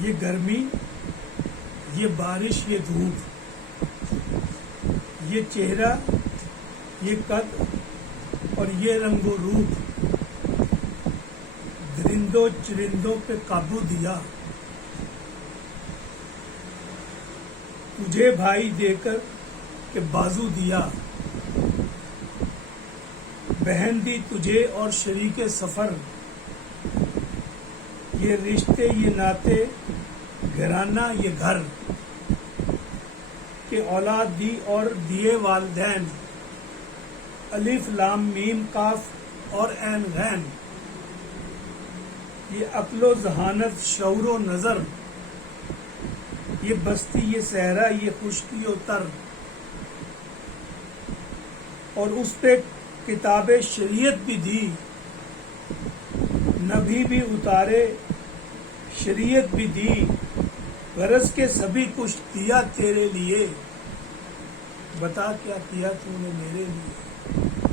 یہ گرمی، یہ بارش، یہ دھوپ، یہ چہرہ، یہ قد اور یہ رنگ و روپ، درندوں چرندوں پہ قابو دیا، تجھے بھائی دے کر کہ بازو دیا، بہن دی تجھے اور شریک سفر، یہ رشتے یہ ناتے گھرانہ یہ گھر، کہ اولاد دی اور دیے والدین، الف لام میم کاف اور عین غین، یہ عقل و ذہانت شعور و نظر، یہ بستی یہ صحرا یہ خشکی و تر، اور اس پہ کتاب شریعت بھی دی، نبی بھی اتارے شریعت بھی دی، غرض کے سبھی کچھ دیا تیرے لیے، بتا کیا کیا تو نے میرے لیے۔